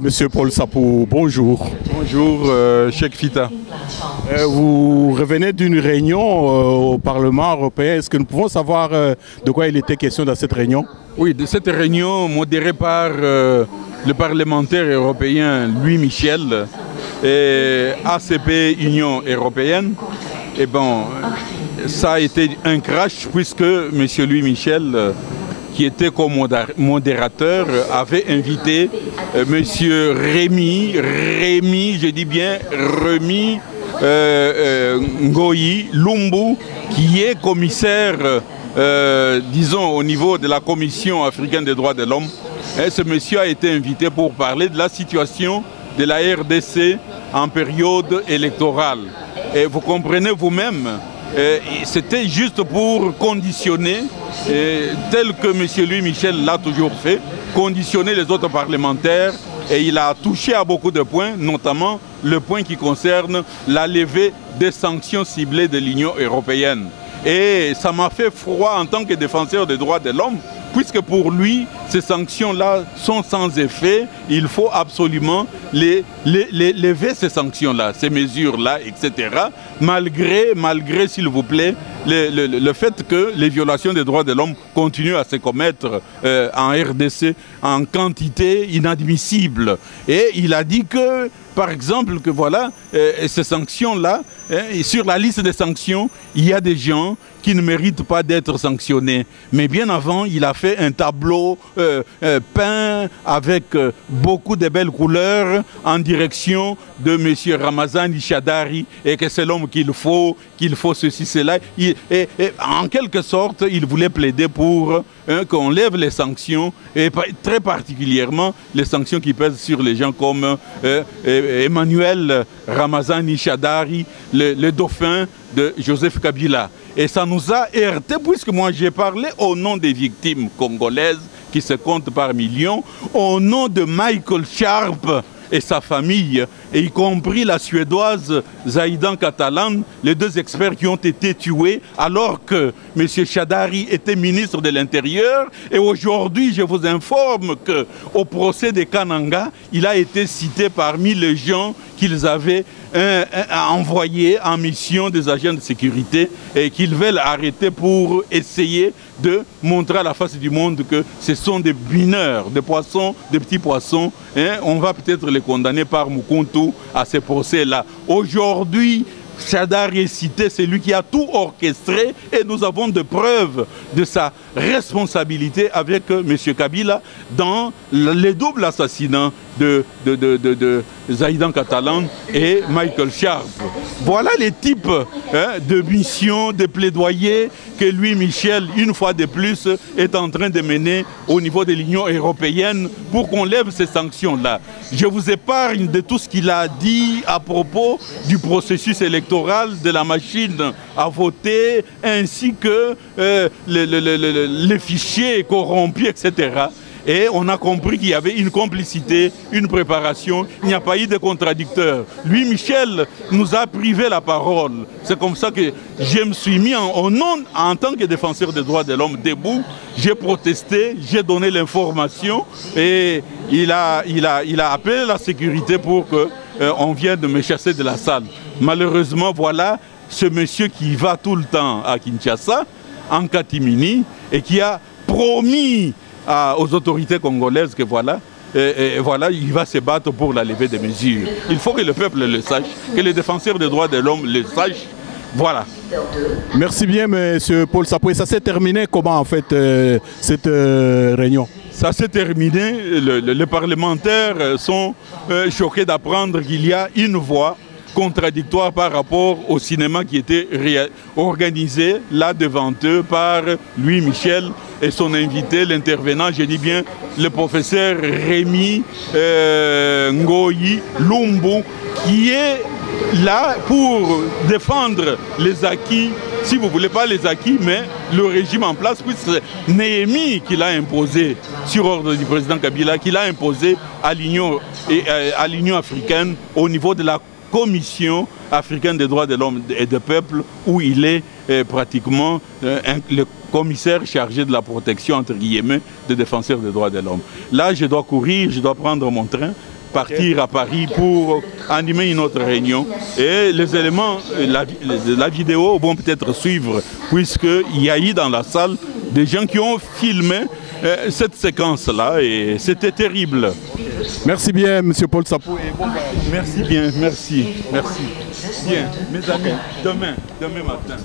Monsieur Paul Sapou, bonjour. Bonjour, Cheikh Fita. Vous revenez d'une réunion au Parlement européen. Est-ce que nous pouvons savoir de quoi il était question dans cette réunion? Oui, de cette réunion modérée par le parlementaire européen Louis Michel et ACP Union européenne. Et bon, ça a été un crash puisque monsieur Louis Michel, qui était co-modérateur, avait invité monsieur Rémi, je dis bien Rémi Ngoyi Lumbu, qui est commissaire, disons, au niveau de la Commission africaine des droits de l'homme. Ce monsieur a été invité pour parler de la situation de la RDC en période électorale. Et vous comprenez vous-même, c'était juste pour conditionner, tel que M. Louis Michel l'a toujours fait, conditionner les autres parlementaires, et il a touché à beaucoup de points, notamment le point qui concerne la levée des sanctions ciblées de l'Union européenne. Et ça m'a fait froid en tant que défenseur des droits de l'homme, puisque pour lui, ces sanctions-là sont sans effet. Il faut absolument lever ces sanctions-là, ces mesures-là, etc. Malgré, s'il vous plaît, le fait que les violations des droits de l'homme continuent à se commettre en RDC en quantité inadmissible. Et il a dit que, par exemple, que voilà, ces sanctions-là, sur la liste des sanctions, il y a des gens qui ne méritent pas d'être sanctionnés. Mais bien avant, il a fait un tableau peint avec beaucoup de belles couleurs en direction de M. Ramazani Chadari, et que c'est l'homme qu'il faut ceci, cela. Et en quelque sorte, il voulait plaider pour qu'on lève les sanctions, et très particulièrement les sanctions qui pèsent sur les gens comme Emmanuel Ramazani Chadari, le dauphin de Joseph Kabila. Et ça nous a heurté, puisque moi j'ai parlé au nom des victimes congolaises qui se comptent par millions, au nom de Michael Sharp et sa famille, et y compris la Suédoise Zaidan Catalan, les deux experts qui ont été tués alors que M. Chadari était ministre de l'Intérieur. Et aujourd'hui, je vous informe qu'au procès de Kananga, il a été cité parmi les gens qu'ils avaient envoyés en mission des agents de sécurité et qu'ils veulent arrêter pour essayer de montrer à la face du monde que ce sont des mineurs, des poissons, des petits poissons. On va peut-être les condamner par Mukuntu à ces procès-là. Aujourd'hui, Chadari est cité, c'est lui qui a tout orchestré, et nous avons de preuves de sa responsabilité avec M. Kabila dans les doubles assassinats de Zaidan Catalan et Michael Sharp. Voilà les types de missions, de plaidoyers que Louis Michel, une fois de plus, est en train de mener au niveau de l'Union européenne pour qu'on lève ces sanctions-là. Je vous épargne de tout ce qu'il a dit à propos du processus électoral, de la machine à voter, ainsi que les fichiers corrompus, etc. Et on a compris qu'il y avait une complicité, une préparation. Il n'y a pas eu de contradicteur. Lui, Michel, nous a privé la parole. C'est comme ça que je me suis mis en tant que défenseur des droits de l'homme debout. J'ai protesté, j'ai donné l'information, et il a appelé la sécurité pour qu'on vienne de me chasser de la salle. Malheureusement, voilà ce monsieur qui va tout le temps à Kinshasa, en catimini, et qui a promis aux autorités congolaises que voilà, il va se battre pour la levée des mesures. Il faut que le peuple le sache, que les défenseurs des droits de l'homme le sachent. Voilà. Merci bien, M. Paul Sapou. Et ça s'est terminé comment, en fait, cette réunion? Ça s'est terminé. Les parlementaires sont choqués d'apprendre qu'il y a une voix contradictoire par rapport au cinéma qui était organisé là devant eux par Louis Michel et son invité, l'intervenant, je dis bien le professeur Rémi Ngoyi Lumbu, qui est là pour défendre les acquis, si vous ne voulez pas les acquis, mais le régime en place, puisque c'est Néhémie qui l'a imposé, sur ordre du président Kabila, qui l'a imposé à l'Union africaine au niveau de la Commission africaine des droits de l'homme et des peuples, où il est pratiquement le commissaire chargé de la protection, entre guillemets, des défenseurs des droits de l'homme. Là, je dois courir, je dois prendre mon train. partir à Paris pour animer une autre réunion. Et les éléments, la vidéo vont peut-être suivre, puisqu'il y a eu dans la salle des gens qui ont filmé cette séquence-là et c'était terrible. Merci bien, M. Paul Sapou. Merci bien, merci. Bien, mes amis, demain matin.